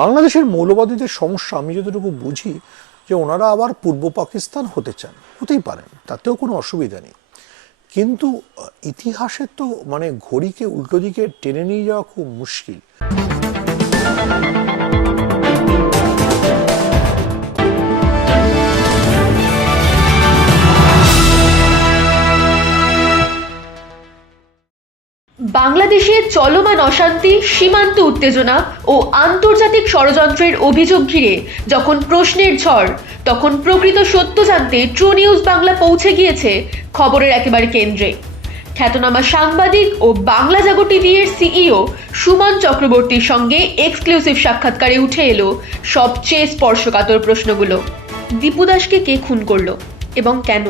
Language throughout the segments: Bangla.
বাংলাদেশের মৌলবাদীদের সমস্যা আমি যতটুকু বুঝি যে ওনারা আবার পূর্ব পাকিস্তান হতে চান, হতেই পারেন, তাতেও কোনো অসুবিধা নেই। কিন্তু ইতিহাসে তো মানে ঘড়িকে উল্টো দিকে টেনে নিয়ে যাওয়া খুব মুশকিল। বাংলাদেশে চলমান অশান্তি, সীমান্ত উত্তেজনা ও আন্তর্জাতিক ষড়যন্ত্রের অভিযোগ ঘিরে যখন প্রশ্নের ঝড়, তখন প্রকৃত সত্য জানতে ট্রু নিউজ বাংলা পৌঁছে গিয়েছে খবরের একেবারে কেন্দ্রে। খ্যাতনামা সাংবাদিক ও বাংলা জাগো টিভি এর সিইও সুমন চক্রবর্তীর সঙ্গে এক্সক্লুসিভ সাক্ষাৎকারে উঠে এলো সবচেয়ে স্পর্শকাতর প্রশ্নগুলো। দীপু দাসকে কে খুন করলো এবং কেন?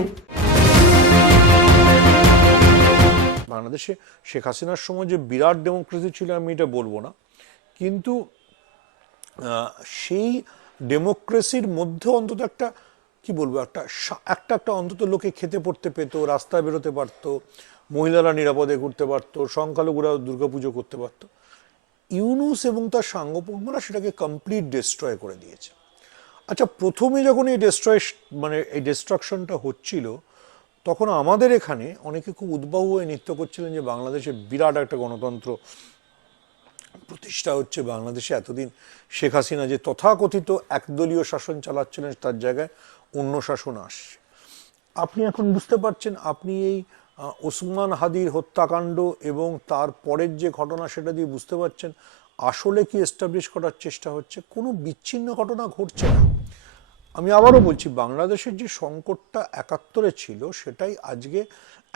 বাংলাদেশে শেখ হাসিনার সময় যে বিরাট ডেমোক্রেসি ছিল আমি এটা বলবো না, কিন্তু সেই ডেমোক্রেসির মধ্যে অন্তত একটা কি বলবো একটা একটা একটা অন্তত লোকে খেতে পড়তে পেতো, রাস্তায় বেরোতে পারতো, মহিলারা নিরাপদে ঘুরতে পারতো, সংখ্যালঘুরা দুর্গাপুজো করতে পারতো। ইউনূস এবং তার সাঙ্গপাঙ্গরা সেটাকে কমপ্লিট ডিস্ট্রয় করে দিয়েছে। আচ্ছা, প্রথমে যখন এই এই ডিস্ট্রাকশনটা হচ্ছিল, তখন আমাদের এখানে অনেকে খুব উদ্বাহু হয়ে নৃত্য করছিলেন যে বাংলাদেশে বিরাট একটা গণতন্ত্র প্রতিষ্ঠা হচ্ছে, বাংলাদেশে এতদিন শেখ হাসিনা যে তথাকথিত একদলীয় শাসন চালাচ্ছিলেন তার জায়গায় অন্য শাসন আসছে। আপনি এখন বুঝতে পারছেন, আপনি এই ওসমান হাদির হত্যাকাণ্ড এবং তার পরের যে ঘটনা সেটা দিয়ে বুঝতে পারছেন আসলে কি এস্টাবলিশ করার চেষ্টা হচ্ছে। কোনো বিচ্ছিন্ন ঘটনা ঘটছে না। আমি আবারও বলছি, বাংলাদেশের যে সংকটটা ৭১-এ ছিল সেটাই আজকে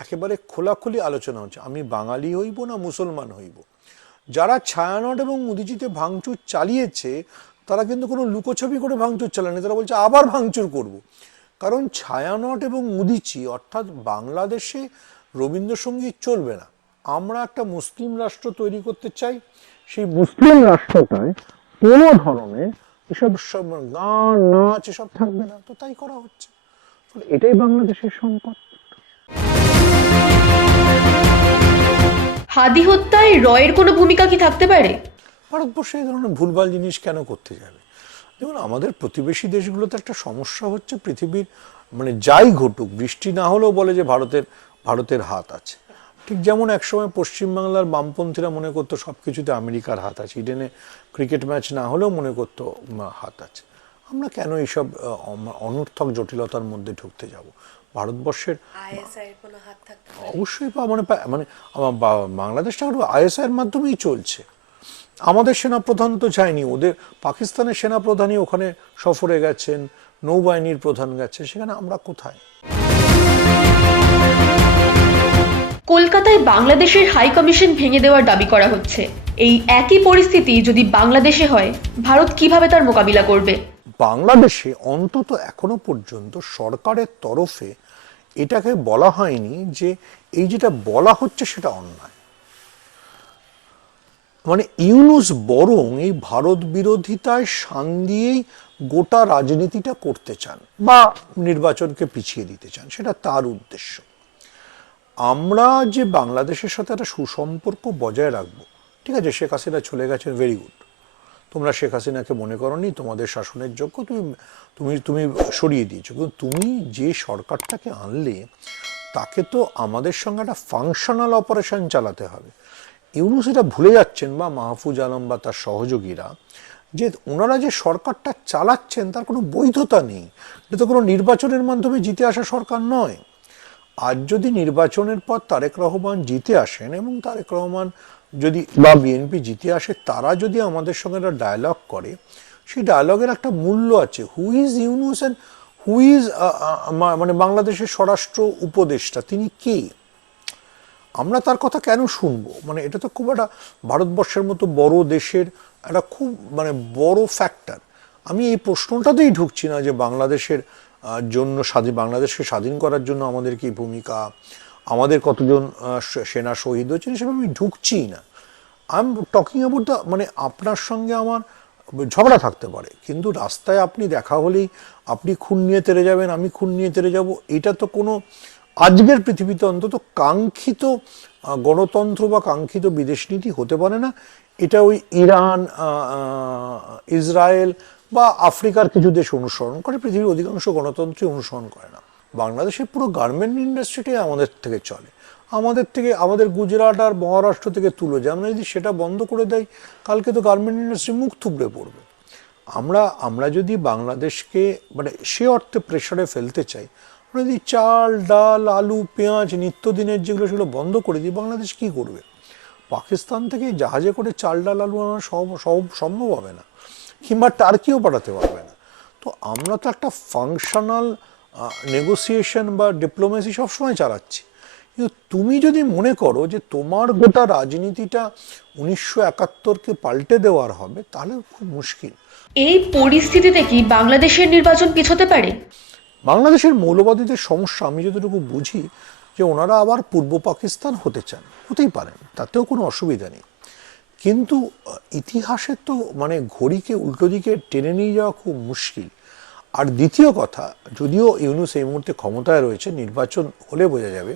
একেবারে খোলাখুলি আলোচনা হচ্ছে। আমি বাঙালি হইব না মুসলমান হইব। যারা ছায়ানট এবং উদীচীতে ভাঙচুর চালিয়েছে তারা কিন্তু কোনো লুকোছবি করে ভাঙচুর চালায়নি, তারা বলছে আবার ভাঙচুর করব। কারণ ছায়ানট এবং উদীচী অর্থাৎ বাংলাদেশে রবীন্দ্রসঙ্গীত চলবে না। আমরা একটা মুসলিম রাষ্ট্র তৈরি করতে চাই, সেই মুসলিম রাষ্ট্রটায় কোনো ধরনের এসব গান নাচ এসব থাকবে না, তো তাই করা হচ্ছে। এটাই বাংলাদেশের সংকট। হাদি হত্যায় রয়ের কোনো ভূমিকা কি থাকতে পারে? ভারতবর্ষে এই ধরনের ভুলভাল জিনিস কেন করতে যাবে? যেমন আমাদের প্রতিবেশী দেশগুলোতে একটা সমস্যা হচ্ছে, পৃথিবীর মানে যাই ঘটুক, বৃষ্টি না হলেও বলে যে ভারতের হাত আছে। ঠিক যেমন একসময় পশ্চিমবাংলার বামপন্থীরা মনে করতো সবকিছুতে আমেরিকার হাত আছে, ইডেনে ক্রিকেট ম্যাচ না হলেও মনে করতো হাত আছে। আমরা কেন এইসব অনর্থক জটিলতার মধ্যে ঢুকতে যাব? ভারতবর্ষের অবশ্যই মানে বাংলাদেশটা আইএসআই এর মাধ্যমেই চলছে। আমাদের সেনাপ্রধান তো চায়নি, ওদের পাকিস্তানের সেনাপ্রধানই ওখানে সফরে গেছেন, নৌবাহিনীর প্রধান গেছে, সেখানে আমরা কোথায়? কলকাতায় বাংলাদেশের হাই কমিশন ভেঙে দেওয়ার দাবি করা হচ্ছে। এই একই পরিস্থিতি যদি বাংলাদেশে হয়, ভারত কিভাবে তার মোকাবিলা করবে? বাংলাদেশে অন্তত এখনো পর্যন্ত সরকারের তরফে এটাকে বলা হয়নি যে এই যেটা বলা হচ্ছে সেটা অন্যায়। মানে ইউনূস বরং এই ভারত বিরোধিতায় শান দিয়েই গোটা রাজনীতিটা করতে চান বা নির্বাচনকে পিছিয়ে দিতে চান, সেটা তার উদ্দেশ্য। আমরা যে বাংলাদেশের সাথে একটা সুসম্পর্ক বজায় রাখবো, ঠিক আছে, শেখ হাসিনা চলে গেছেন, ভেরি গুড। তোমরা শেখ হাসিনাকে মনে করনি তোমাদের শাসনের যোগ্য, তুমি তুমি সরিয়ে দিয়েছো, কিন্তু তুমি যে সরকারটাকে আনলে তাকে তো আমাদের সঙ্গে একটা ফাংশনাল অপারেশন চালাতে হবে। ইউনূস এটা ভুলে যাচ্ছেন, বা মাহফুজ আলম বা তার সহযোগীরা, যে ওনারা যে সরকারটা চালাচ্ছেন তার কোনো বৈধতা নেই। এটা তো কোনো নির্বাচনের মাধ্যমে জিতে আসা সরকার নয়। আজ যদি নির্বাচনের পর তারেক রহমান জিতে আসেন এবং তারেক রহমান যদি বা বিএনপি জিতে আসে, তারা যদি আমাদের সঙ্গে একটা ডায়ালগ করে, সেই ডায়ালগের একটা মূল্য আছে। Who is Yunus and who is মানে বাংলাদেশের স্বরাষ্ট্র উপদেষ্টা, তিনি কে? আমরা তার কথা কেন শুনবো? মানে এটা তো খুব একটা ভারতবর্ষের মতো বড় দেশের একটা খুব মানে বড় ফ্যাক্টর। আমি এই প্রশ্নটাতেই ঢুকছি না যে বাংলাদেশের জন্য বাংলাদেশকে স্বাধীন করার জন্য আমাদের কি ভূমিকা, আমাদের কতজন সেনা শহীদ হয়েছে, সেসব আমি ঢুকছি না। I am talking about the মানে আপনার সঙ্গে আমার ঝগড়া থাকতে পারে, কিন্তু রাস্তায় আপনি দেখা হলেই আপনি খুন নিয়ে তেড়ে যাবেন, আমি খুন নিয়ে তেড়ে যাব, এটা তো কোনো আজকের পৃথিবীতে অন্তত কাঙ্ক্ষিত গণতন্ত্র বা কাঙ্ক্ষিত বিদেশ নীতি হতে পারে না। এটা ওই ইরান, ইসরায়েল বা আফ্রিকার কিছু দেশ অনুসরণ করে, পৃথিবীর অধিকাংশ গণতন্ত্রই অনুসরণ করে না। বাংলাদেশের পুরো গার্মেন্ট ইন্ডাস্ট্রিটাই আমাদের থেকে চলে, আমাদের গুজরাট আর মহারাষ্ট্র থেকে তুলে যায়। আমরা যদি সেটা বন্ধ করে দেয়, কালকে তো গার্মেন্ট ইন্ডাস্ট্রি মুখ থুবড়ে পড়বে। আমরা যদি বাংলাদেশকে মানে সে অর্থে প্রেশারে ফেলতে চাই, আমরা যদি চাল ডাল আলু পেঁয়াজ নিত্যদিনের যেগুলো সেগুলো বন্ধ করে দিই, বাংলাদেশ কি করবে? পাকিস্তান থেকে জাহাজে করে চাল ডাল আলু আনা সম্ভব হবে না, কিংবা টার্কিও পাঠাতে পারবে না। তো আমরা তো একটা ফাংশনাল নেগোসিয়েশন বা ডিপ্লোমেসি সবসময় চালাচ্ছি। কিন্তু তুমি যদি মনে করো যে তোমার গোটা রাজনীতিটা 1971-কে পাল্টে দেওয়ার হবে, তাহলে খুব মুশকিল। এই পরিস্থিতিতে কি বাংলাদেশের নির্বাচন পিছোতে পারে? বাংলাদেশের মৌলবাদীদের সমস্যা আমি যতটুকু বুঝি, যে ওনারা আবার পূর্ব পাকিস্তান হতে চান, হতেই পারেন, তাতেও কোনো অসুবিধা নেই। কিন্তু ইতিহাসে তো মানে ঘড়িকে উল্টো দিকে টেনে নিয়ে যাওয়া খুব মুশকিল। আর দ্বিতীয় কথা, যদিও ইউনূস এই মুহূর্তে ক্ষমতায় রয়েছে, নির্বাচন হলে বোঝা যাবে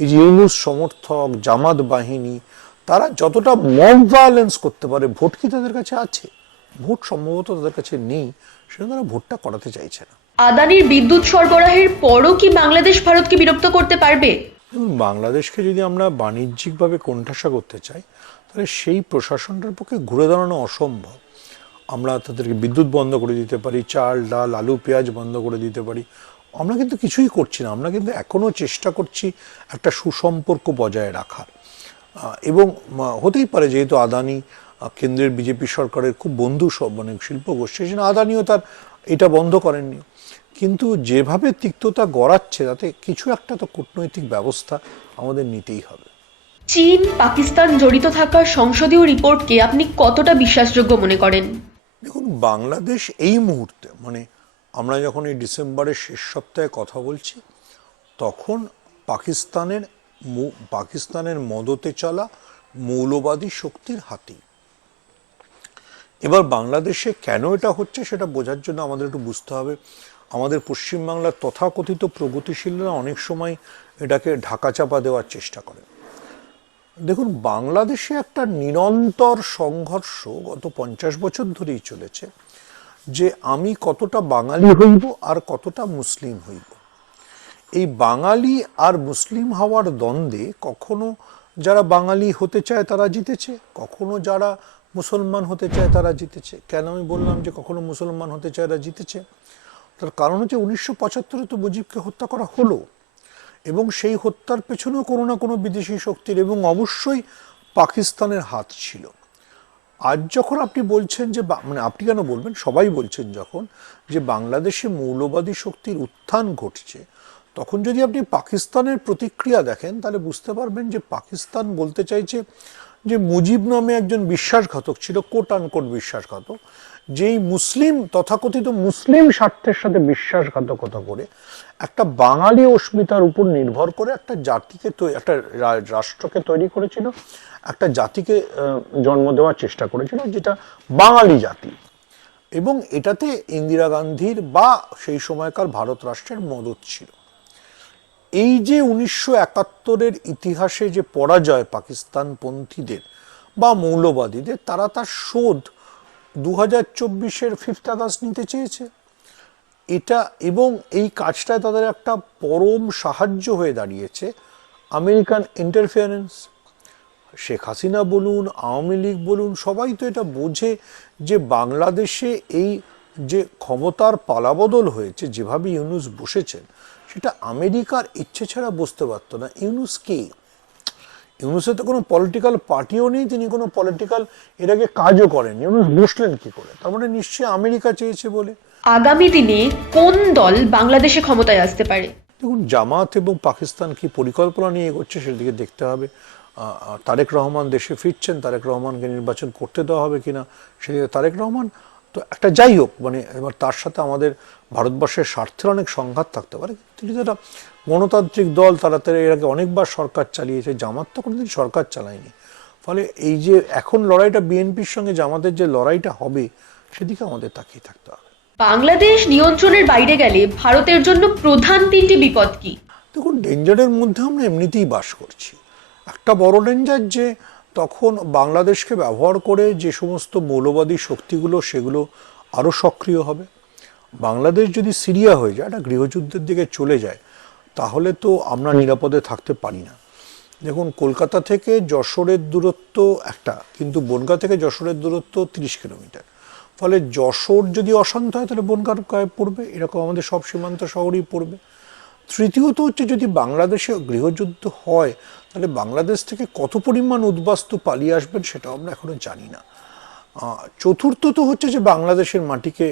এই যে ইউনূস সমর্থক জামাত বাহিনী তারা যতটা মব ভায়োলেন্স করতে পারে, ভোট কি তাদের কাছে আছে? ভোট সম্ভবত তাদের কাছে নেই, সেজন্য তারা ভোটটা করাতে চাইছে না। আদানির বিদ্যুৎ সরবরাহের পরও কি বাংলাদেশ ভারতকে বিরক্ত করতে পারবে? বাংলাদেশকে যদি আমরা বাণিজ্যিকভাবে কোণঠাসা করতে চাই, তাহলে সেই প্রশাসনটার পক্ষে ঘুরে দাঁড়ানো অসম্ভব। আমরা তাদেরকে বিদ্যুৎ বন্ধ করে দিতে পারি, চাল ডাল আলু পেঁয়াজ বন্ধ করে দিতে পারি, আমরা কিন্তু কিছুই করছি না। আমরা কিন্তু এখনও চেষ্টা করছি একটা সুসম্পর্ক বজায় রাখার। এবং হতেই পারে যেহেতু আদানি কেন্দ্রের বিজেপি সরকারের খুব বন্ধু সব মানে শিল্প গোষ্ঠী, সেজন্য আদানিও তার এটা বন্ধ করেননি। কিন্তু যেভাবে তিক্ততা গড়াচ্ছে, তাতে কিছু একটা তো কূটনৈতিক ব্যবস্থা আমাদের নিতেই হবে। চীন পাকিস্তান জড়িত থাকার সংসদীয় রিপোর্টকে আপনি কতটা বিশ্বাসযোগ্য মনে করেন? দেখুন, বাংলাদেশ এই মুহূর্তে মানে আমরা যখন এই ডিসেম্বরের শেষ সপ্তাহে কথা বলছি, তখন পাকিস্তানের মদতে চলা মৌলবাদী শক্তির হাতে। এবার বাংলাদেশে কেন এটা হচ্ছে সেটা বোঝার জন্য আমাদের একটু বুঝতে হবে, আমাদের পশ্চিমবাংলার তথাকথিত প্রগতিশীলরা অনেক সময় এটাকে ঢাকাচাপা দেওয়ার চেষ্টা করে। দেখুন, বাংলাদেশে একটা নিরন্তর সংঘর্ষ গত 50 বছর ধরেই চলেছে, যে আমি কতটা বাঙালি হইব আর কতটা মুসলিম হইব। এই বাঙালি আর মুসলিম হওয়ার দ্বন্দ্বে কখনো যারা বাঙালি হতে চায় তারা জিতেছে, কখনো যারা মুসলমান হতে চায় তারা জিতেছে। কেন আমি বললাম যে কখনো মুসলমান হতে চায় তারা জিতেছে? তার কারণ হচ্ছে 1975-এ তো মুজিবকে হত্যা করা হলো, এবং সেই হত্যার পেছনেও কোনো না কোনো বিদেশি শক্তির এবং অবশ্যই পাকিস্তানের হাত ছিল। আজ যখন আপনি বলছেন যে মানে আপনি কেন বলবেন, সবাই বলছেন যখন যে বাংলাদেশে মৌলবাদী শক্তির উত্থান ঘটছে, তখন যদি আপনি পাকিস্তানের প্রতিক্রিয়া দেখেন, তাহলে বুঝতে পারবেন যে পাকিস্তান বলতে চাইছে যে মুজিব নামে একজন বিশ্বাসঘাতক ছিল, কোট আনকোট বিশ্বাসঘাতক, যেই তথাকথিত মুসলিম স্বার্থের সাথে বিশ্বাসঘাতকতা করে একটা বাঙালি অস্মিতার উপর নির্ভর করে একটা জাতিকে একটা রাষ্ট্রকে তৈরি করেছিল, একটা জাতিকে জন্ম দেওয়ার চেষ্টা করেছিল, যেটা বাঙালি জাতি। এবং এটাতে ইন্দিরা গান্ধীর বা সেই সময়কার ভারত রাষ্ট্রের মদত ছিল। এই যে 1971-এর ইতিহাসে যে পরাজয় পাকিস্তানপন্থীদের বা মৌলবাদীদের, তারা তার শোধ 2024-এর 5 আগস্ট নিতে চেয়েছে এটা, এবং এই কাজটায় তাদের একটা পরম সাহায্য হয়ে দাঁড়িয়েছে আমেরিকান ইন্টারফিয়ারেন্স। শেখ হাসিনা বলুন, আওয়ামী লীগ বলুন, সবাই তো এটা বোঝে যে বাংলাদেশে এই যে ক্ষমতার পালাবদল হয়েছে, যেভাবে ইউনূস বসেছেন, সেটা আমেরিকার ইচ্ছে ছাড়া বসতে পারতো না। ইউনূস কে? ইউনূসের তো কোনো পলিটিক্যাল পার্টিও নেই, তিনি কোনো পলিটিক্যাল এর আগে কাজও করেন। ইউনূস বসলেন কি করে? তার মানে নিশ্চয়ই আমেরিকা চেয়েছে বলে। আগামী দিনে কোন দল বাংলাদেশে ক্ষমতায় আসতে পারে? দেখুন, জামাত এবং পাকিস্তান কি পরিকল্পনা নিয়ে এগোচ্ছে সেদিকে দেখতে হবে। তারেক রহমান দেশে ফিরছেন, তারেক রহমানকে নির্বাচন করতে দেওয়া হবে কিনা সেদিকে। তারেক রহমান তো একটা যাই হোক, মানে এবার তার সাথে আমাদের ভারতবর্ষের স্বার্থের অনেক সংঘাত থাকতে পারে। তিনি তো একটা গণতান্ত্রিক দল, তারা এর আগে অনেকবার সরকার চালিয়েছে, জামাত তো কোনোদিন সরকার চালায়নি। ফলে এই যে এখন লড়াইটা বিএনপির সঙ্গে জামাতের যে লড়াইটা হবে, সেদিকে আমাদের তাকিয়ে থাকতে হবে। বাংলাদেশ নিয়ন্ত্রণের বাইরে গেলে ভারতের জন্য প্রধান 3টি বিপদ কি? দেখুন, ডেঞ্জারের মধ্যে আমরা এমনিতেই বাস করছি। একটা বড় ডেঞ্জার যে তখন বাংলাদেশকে ব্যবহার করে যে সমস্ত মৌলবাদী শক্তিগুলো সেগুলো আরও সক্রিয় হবে। বাংলাদেশ যদি সিরিয়া হয়ে যায়, একটা গৃহযুদ্ধের দিকে চলে যায়, তাহলে তো আমরা নিরাপদে থাকতে পারি না। দেখুন, কলকাতা থেকে যশোরের দূরত্ব একটা, কিন্তু বনগাঁ থেকে যশোরের দূরত্ব 30 কিলোমিটার। ফলে যশোর যদি অশান্ত হয় তাহলে বনগাঁর গায়ে পড়বে, এরকম আমাদের সব সীমান্ত শহরেই পড়বে। তৃতীয়ত হচ্ছে, যদি বাংলাদেশে গৃহযুদ্ধ হয় তাহলে বাংলাদেশ থেকে কত পরিমাণ উদ্বাস্তু পালিয়ে আসবেন সেটাও আমরা এখনো জানি না। চতুর্থত হচ্ছে যে বাংলাদেশের মাটিকে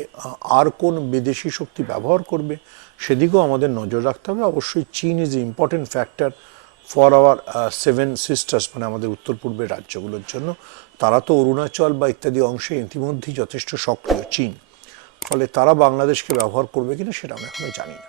আর কোন বিদেশি শক্তি ব্যবহার করবে সেদিকেও আমাদের নজর রাখতে হবে। অবশ্যই চীন is important factor for our 7 sisters, মানে আমাদের উত্তর পূর্বের রাজ্যগুলোর জন্য। তারা তো অরুণাচল বা ইত্যাদি অংশে ইতিমধ্যেই যথেষ্ট সক্রিয় চীন, ফলে তারা বাংলাদেশকে ব্যবহার করবে কিনা সেটা আমরা এখনো জানি না।